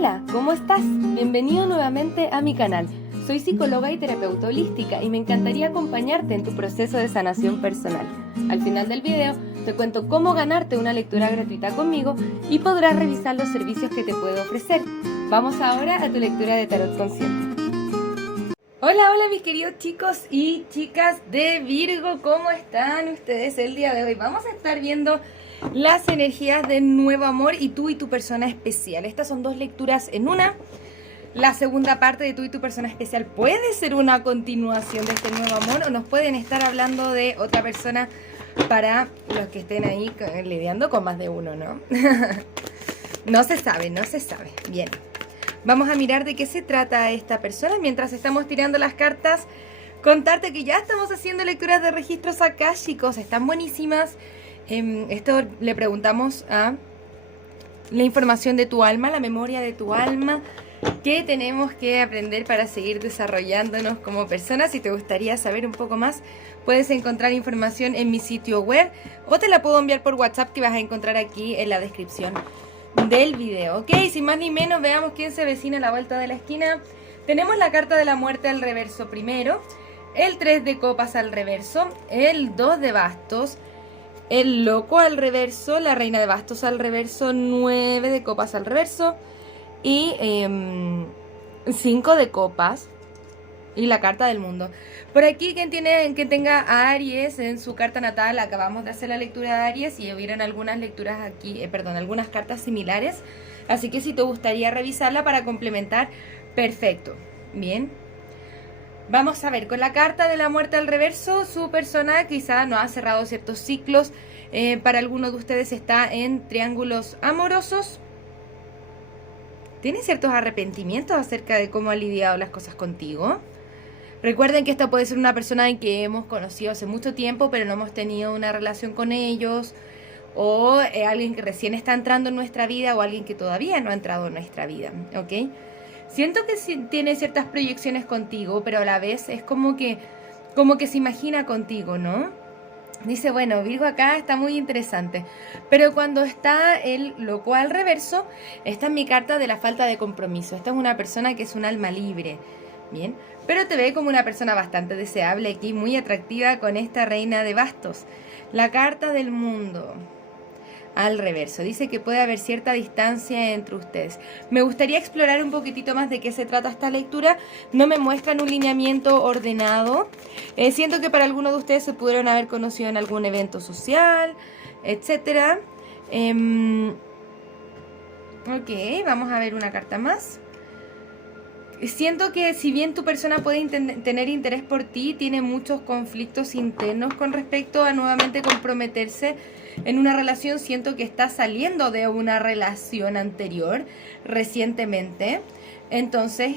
Hola, ¿cómo estás? Bienvenido nuevamente a mi canal. Soy psicóloga y terapeuta holística y me encantaría acompañarte en tu proceso de sanación personal. Al final del video te cuento cómo ganarte una lectura gratuita conmigo y podrás revisar los servicios que te puedo ofrecer. Vamos ahora a tu lectura de tarot consciente. Hola, hola mis queridos chicos y chicas de Virgo, ¿cómo están ustedes el día de hoy? Vamos a estar viendo las energías de nuevo amor y tú y tu persona especial. Estas son dos lecturas en una. La segunda parte de tú y tu persona especial puede ser una continuación de este nuevo amor o nos pueden estar hablando de otra persona para los que estén ahí lidiando con más de uno, ¿no? No se sabe, no se sabe. Bien. Vamos a mirar de qué se trata esta persona. Mientras estamos tirando las cartas, contarte que ya estamos haciendo lecturas de registros akáshicos. Están buenísimas. Esto le preguntamos a la información de tu alma, la memoria de tu alma. ¿Qué tenemos que aprender para seguir desarrollándonos como personas? Si te gustaría saber un poco más, puedes encontrar información en mi sitio web o te la puedo enviar por WhatsApp que vas a encontrar aquí en la descripción del video. Ok, sin más ni menos, veamos quién se avecina a la vuelta de la esquina. Tenemos la carta de la muerte al reverso primero, el 3 de copas al reverso, el 2 de bastos, el loco al reverso, la reina de bastos al reverso, 9 de copas al reverso y 5 de copas y la carta del mundo. Por aquí quien tenga a Aries en su carta natal, acabamos de hacer la lectura de Aries y hubieron algunas lecturas aquí, algunas cartas similares, así que si te gustaría revisarla para complementar, perfecto. Bien. Vamos a ver, con la carta de la muerte al reverso, su persona quizá no ha cerrado ciertos ciclos. Para algunos de ustedes está en triángulos amorosos. ¿Tiene ciertos arrepentimientos acerca de cómo ha lidiado las cosas contigo? Recuerden que esta puede ser una persona en que hemos conocido hace mucho tiempo, pero no hemos tenido una relación con ellos. O alguien que recién está entrando en nuestra vida o alguien que todavía no ha entrado en nuestra vida, ¿ok? Siento que sí tiene ciertas proyecciones contigo, pero a la vez es como que se imagina contigo, ¿no? Dice, bueno, Virgo acá está muy interesante. Pero cuando está el loco al reverso, esta es mi carta de la falta de compromiso. Esta es una persona que es un alma libre, ¿bien? Pero te ve como una persona bastante deseable aquí, muy atractiva con esta reina de bastos. La carta del mundo al reverso. Dice que puede haber cierta distancia entre ustedes. Me gustaría explorar un poquitito más de qué se trata esta lectura. No me muestran un lineamiento ordenado. Siento que para algunos de ustedes se pudieron haber conocido en algún evento social, etcétera. Ok, vamos a ver una carta más. Siento que si bien tu persona puede tener interés por ti, tiene muchos conflictos internos con respecto a nuevamente comprometerse en una relación. Siento que está saliendo de una relación anterior recientemente. Entonces,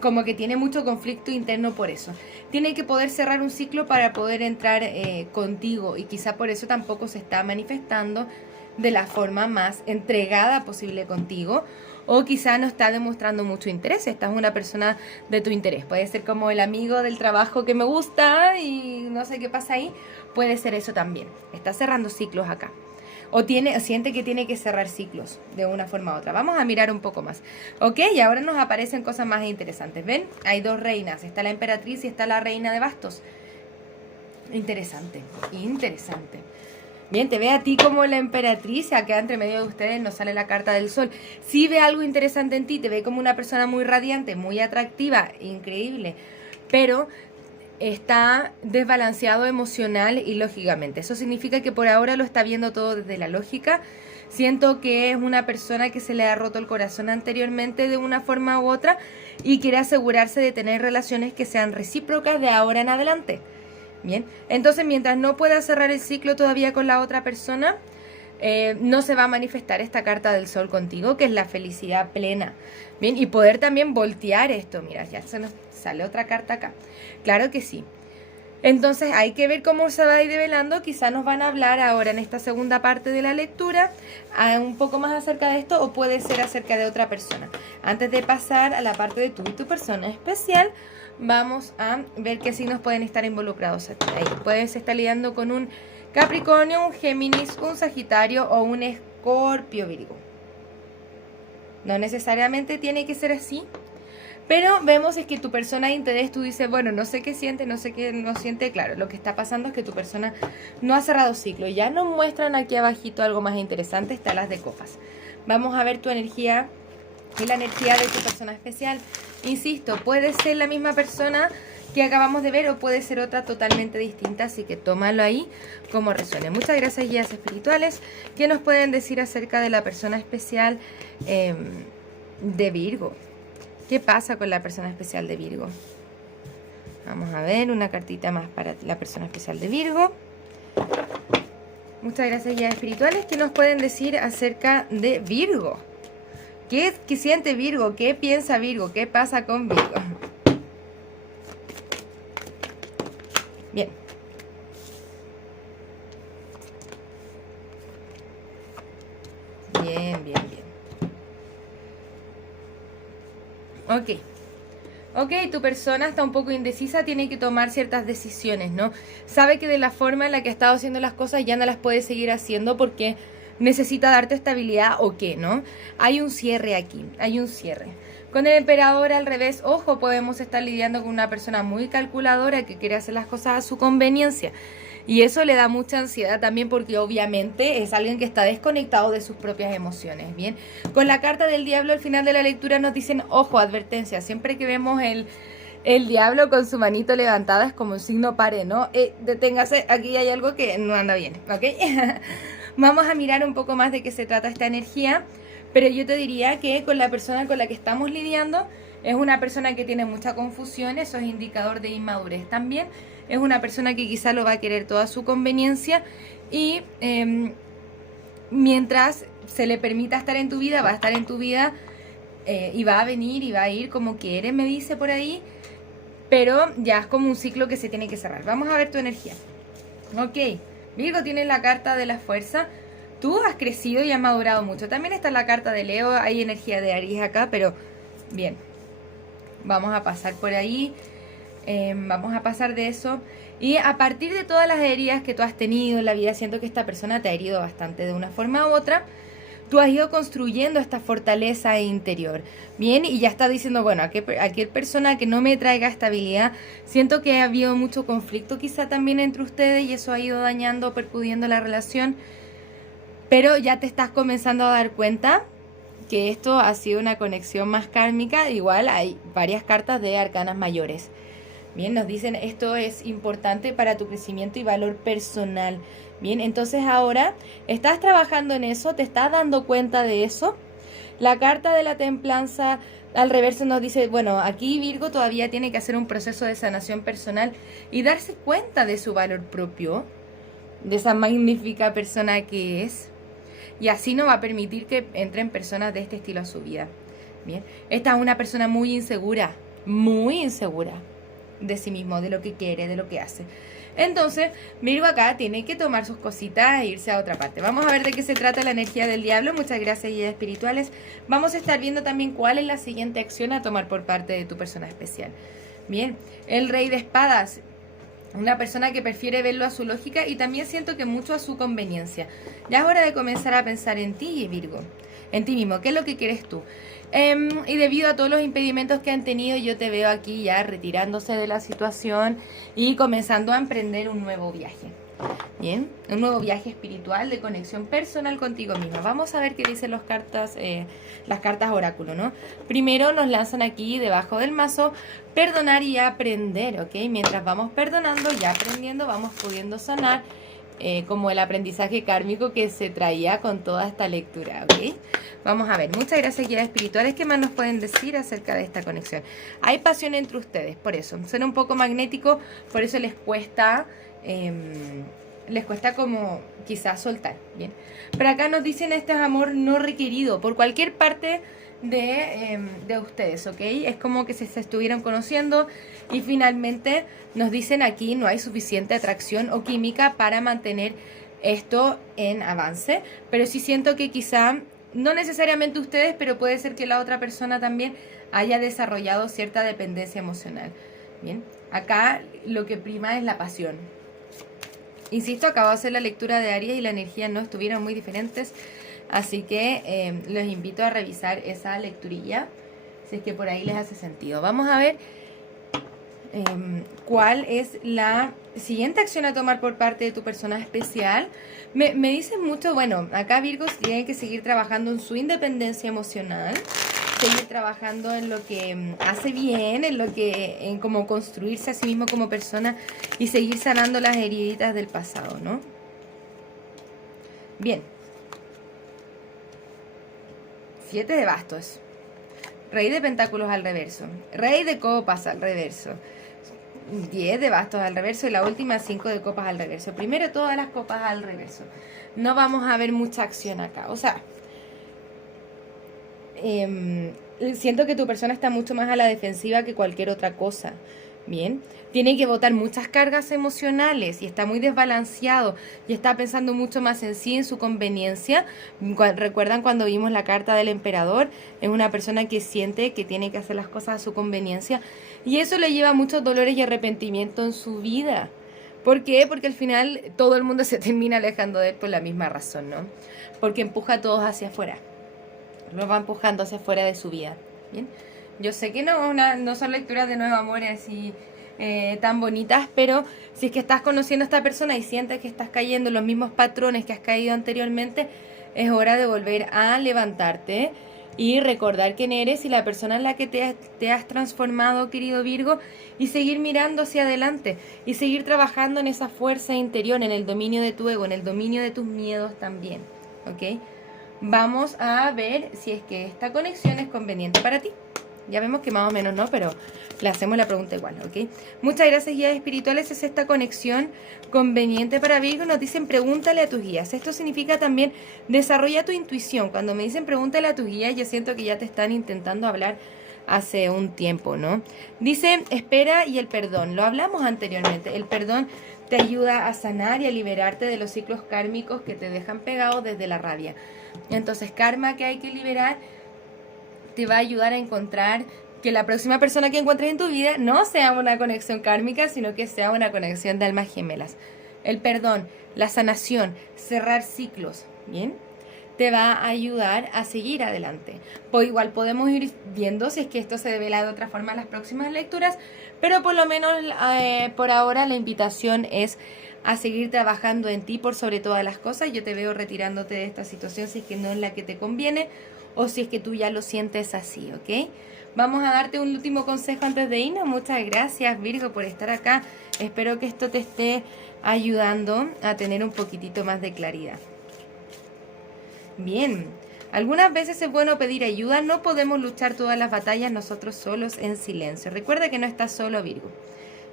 como que tiene mucho conflicto interno por eso. Tiene que poder cerrar un ciclo para poder entrar contigo y quizá por eso tampoco se está manifestando de la forma más entregada posible contigo. O quizá no está demostrando mucho interés. Esta es una persona de tu interés. Puede ser como el amigo del trabajo que me gusta y no sé qué pasa ahí. Puede ser eso también. Está cerrando ciclos acá. O siente que tiene que cerrar ciclos de una forma u otra. Vamos a mirar un poco más. Ok, y ahora nos aparecen cosas más interesantes. ¿Ven? Hay dos reinas. Está la emperatriz y está la reina de bastos. Interesante, interesante. Bien, te ve a ti como la emperatriz, acá entre medio de ustedes nos sale la carta del sol. Sí ve algo interesante en ti, te ve como una persona muy radiante, muy atractiva, increíble, pero está desbalanceado emocional y lógicamente. Eso significa que por ahora lo está viendo todo desde la lógica. Siento que es una persona que se le ha roto el corazón anteriormente de una forma u otra y quiere asegurarse de tener relaciones que sean recíprocas de ahora en adelante. Bien, entonces mientras no pueda cerrar el ciclo todavía con la otra persona, no se va a manifestar esta carta del sol contigo, que es la felicidad plena. Bien, y poder también voltear esto. Mira, ya se nos sale otra carta acá. Claro que sí. Entonces hay que ver cómo se va a ir develando. Quizá nos van a hablar ahora en esta segunda parte de la lectura un poco más acerca de esto, o puede ser acerca de otra persona. Antes de pasar a la parte de tú y tu persona especial, vamos a ver qué signos pueden estar involucrados ahí. Puedes estar lidiando con un Capricornio, un Géminis, un Sagitario o un Escorpio, Virgo. No necesariamente tiene que ser así. Pero vemos es que tu persona de interés, tú dices, bueno, no sé qué siente, no sé qué no siente. Claro, lo que está pasando es que tu persona no ha cerrado ciclo. Ya nos muestran aquí abajito algo más interesante, está las de copas. Vamos a ver tu energía y la energía de tu persona especial. Insisto, puede ser la misma persona que acabamos de ver o puede ser otra totalmente distinta, así que tómalo ahí como resuene. Muchas gracias, guías espirituales. ¿Qué nos pueden decir acerca de la persona especial de Virgo? ¿Qué pasa con la persona especial de Virgo? Vamos a ver una cartita más para la persona especial de Virgo. Muchas gracias, guías espirituales. ¿Qué nos pueden decir acerca de Virgo? ¿Qué siente Virgo? ¿Qué piensa Virgo? ¿Qué pasa con Virgo? Bien. Bien, bien, bien. Ok, tu persona está un poco indecisa, tiene que tomar ciertas decisiones, ¿no? Sabe que de la forma en la que ha estado haciendo las cosas ya no las puede seguir haciendo porque necesita darte estabilidad o qué, ¿no? Hay un cierre aquí, hay un cierre. Con el emperador al revés, ojo, podemos estar lidiando con una persona muy calculadora que quiere hacer las cosas a su conveniencia. Y eso le da mucha ansiedad también porque obviamente es alguien que está desconectado de sus propias emociones, ¿bien? Con la carta del diablo al final de la lectura nos dicen, ojo, advertencia, siempre que vemos el diablo con su manito levantada es como un signo pare, ¿no? Deténgase, aquí hay algo que no anda bien, ¿ok? Vamos a mirar un poco más de qué se trata esta energía, pero yo te diría que con la persona con la que estamos lidiando es una persona que tiene mucha confusión, eso es indicador de inmadurez también. Es una persona que quizá lo va a querer toda su conveniencia y mientras se le permita estar en tu vida, va a estar en tu vida y va a venir y va a ir como quiere, me dice por ahí, pero ya es como un ciclo que se tiene que cerrar. Vamos a ver tu energía. Ok, Virgo tiene la carta de la fuerza. Tú has crecido y has madurado mucho. También está la carta de Leo, hay energía de Aries acá, pero bien, vamos a pasar por ahí. Vamos a pasar de eso. Y a partir de todas las heridas que tú has tenido en la vida, siento que esta persona te ha herido bastante de una forma u otra. Tú has ido construyendo esta fortaleza interior. Bien, y ya está diciendo, bueno, aquel persona que no me traiga estabilidad, siento que ha habido mucho conflicto quizá también entre ustedes y eso ha ido dañando, percudiendo la relación. Pero ya te estás comenzando a dar cuenta que esto ha sido una conexión más kármica. Igual hay varias cartas de arcanas mayores. Bien, nos dicen esto es importante para tu crecimiento y valor personal. Bien, entonces ahora estás trabajando en eso, te estás dando cuenta de eso. La carta de la templanza al reverso nos dice, bueno, aquí Virgo todavía tiene que hacer un proceso de sanación personal y darse cuenta de su valor propio, de esa magnífica persona que es. Y así no va a permitir que entren personas de este estilo a su vida. Bien, esta es una persona muy insegura de sí mismo, de lo que quiere, de lo que hace. Entonces, Virgo acá tiene que tomar sus cositas e irse a otra parte. Vamos a ver de qué se trata la energía del diablo. Muchas gracias, guías espirituales. Vamos a estar viendo también cuál es la siguiente acción a tomar por parte de tu persona especial. Bien, el rey de espadas. Una persona que prefiere verlo a su lógica y también siento que mucho a su conveniencia. Ya es hora de comenzar a pensar en ti, Virgo. En ti mismo, ¿qué es lo que quieres tú? Y debido a todos los impedimentos que han tenido, yo te veo aquí ya retirándose de la situación y comenzando a emprender un nuevo viaje. Bien, un nuevo viaje espiritual de conexión personal contigo misma. Vamos a ver qué dicen las cartas oráculo, ¿no? Primero nos lanzan aquí debajo del mazo perdonar y aprender, ¿ok? Mientras vamos perdonando y aprendiendo, vamos pudiendo sanar. Como el aprendizaje kármico que se traía con toda esta lectura, ¿ok? Vamos a ver, muchas gracias, guías espirituales. ¿Qué más nos pueden decir acerca de esta conexión? Hay pasión entre ustedes, por eso. Suena un poco magnético, por eso les cuesta como quizás soltar, ¿bien? Pero acá nos dicen este es amor no requerido por cualquier parte de ustedes, ¿ok? Es como que se estuvieron conociendo y finalmente nos dicen aquí no hay suficiente atracción o química para mantener esto en avance, pero sí siento que quizá, no necesariamente ustedes, pero puede ser que la otra persona también haya desarrollado cierta dependencia emocional, ¿bien? Acá lo que prima es la pasión. Insisto, acabo de hacer la lectura de Aries y la energía no estuvieron muy diferentes. Así que los invito a revisar esa lecturilla, si es que por ahí les hace sentido. Vamos a ver cuál es la siguiente acción a tomar por parte de tu persona especial. Me dicen mucho, bueno, acá Virgos tienen que seguir trabajando en su independencia emocional, seguir trabajando en lo que hace bien, en cómo construirse a sí mismo como persona y seguir sanando las heriditas del pasado, ¿no? Bien. 7 de bastos. Rey de pentáculos al reverso. Rey de copas al reverso. 10 de bastos al reverso y la última 5 de copas al reverso. Primero todas las copas al reverso. No vamos a ver mucha acción acá. O sea, siento que tu persona está mucho más a la defensiva que cualquier otra cosa. Bien, tiene que botar muchas cargas emocionales y está muy desbalanceado y está pensando mucho más en sí, en su conveniencia. ¿Recuerdan cuando vimos la carta del emperador? Es una persona que siente que tiene que hacer las cosas a su conveniencia y eso le lleva muchos dolores y arrepentimiento en su vida. ¿Por qué? Porque al final todo el mundo se termina alejando de él por la misma razón, ¿no? Porque empuja a todos hacia afuera. Los va empujando hacia afuera de su vida. Bien. Yo sé que no son lecturas de nuevo amor así tan bonitas, pero si es que estás conociendo a esta persona y sientes que estás cayendo en los mismos patrones que has caído anteriormente, es hora de volver a levantarte y recordar quién eres y la persona en la que te has transformado, querido Virgo, y seguir mirando hacia adelante y seguir trabajando en esa fuerza interior, en el dominio de tu ego, en el dominio de tus miedos también, ¿ok? Vamos a ver si es que esta conexión es conveniente para ti. Ya vemos que más o menos no, pero le hacemos la pregunta igual, ¿ok? Muchas gracias, guías espirituales. ¿Es esta conexión conveniente para Virgo? Nos dicen pregúntale a tus guías. Esto significa también desarrolla tu intuición. Cuando me dicen pregúntale a tus guías, yo siento que ya te están intentando hablar hace un tiempo, ¿no? Dice espera y el perdón. Lo hablamos anteriormente. El perdón te ayuda a sanar y a liberarte de los ciclos kármicos que te dejan pegados desde la rabia. Entonces, karma que hay que liberar te va a ayudar a encontrar que la próxima persona que encuentres en tu vida no sea una conexión kármica, sino que sea una conexión de almas gemelas. El perdón, la sanación, cerrar ciclos, ¿bien? Te va a ayudar a seguir adelante. Pues igual podemos ir viendo si es que esto se devela de otra forma en las próximas lecturas, pero por lo menos por ahora la invitación es a seguir trabajando en ti por sobre todas las cosas. Yo te veo retirándote de esta situación si es que no es la que te conviene o si es que tú ya lo sientes así, ¿ok? Vamos a darte un último consejo antes de irnos. Muchas gracias, Virgo, por estar acá. Espero que esto te esté ayudando a tener un poquitito más de claridad. Bien, algunas veces es bueno pedir ayuda. No podemos luchar todas las batallas nosotros solos en silencio. Recuerda que no estás solo, Virgo.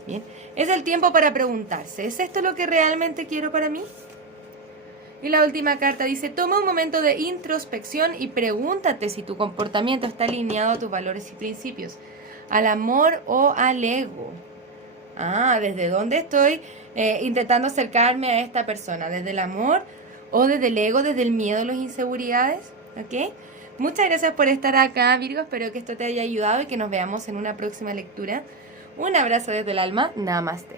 Bien, es el tiempo para preguntarse, ¿es esto lo que realmente quiero para mí? Y la última carta dice, toma un momento de introspección y pregúntate si tu comportamiento está alineado a tus valores y principios, al amor o al ego. ¿Desde dónde estoy intentando acercarme a esta persona? ¿Desde el amor o desde el ego, desde el miedo, las inseguridades? ¿Ok? Muchas gracias por estar acá, Virgo. Espero que esto te haya ayudado y que nos veamos en una próxima lectura. Un abrazo desde el alma. Namaste.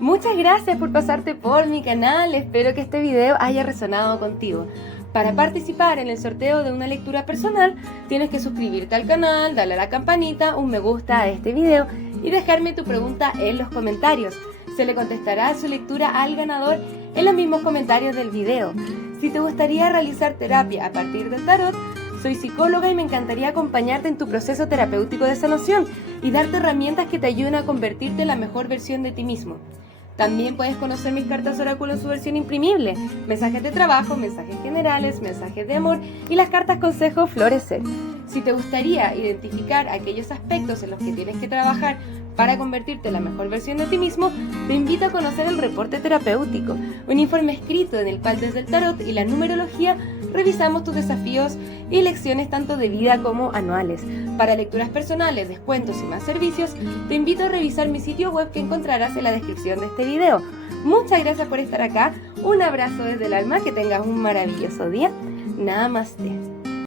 Muchas gracias por pasarte por mi canal. Espero que este video haya resonado contigo. Para participar en el sorteo de una lectura personal, tienes que suscribirte al canal, darle a la campanita, un me gusta a este video y dejarme tu pregunta en los comentarios. Se le contestará su lectura al ganador en los mismos comentarios del video. Si te gustaría realizar terapia a partir del tarot, soy psicóloga y me encantaría acompañarte en tu proceso terapéutico de sanación y darte herramientas que te ayuden a convertirte en la mejor versión de ti mismo. También puedes conocer mis cartas oráculo en su versión imprimible, mensajes de trabajo, mensajes generales, mensajes de amor y las cartas consejo florecer. Si te gustaría identificar aquellos aspectos en los que tienes que trabajar para convertirte en la mejor versión de ti mismo, te invito a conocer el reporte terapéutico, un informe escrito en el cual desde el tarot y la numerología revisamos tus desafíos y lecciones tanto de vida como anuales. Para lecturas personales, descuentos y más servicios, te invito a revisar mi sitio web que encontrarás en la descripción de este video. Muchas gracias por estar acá, un abrazo desde el alma, que tengas un maravilloso día. Namaste.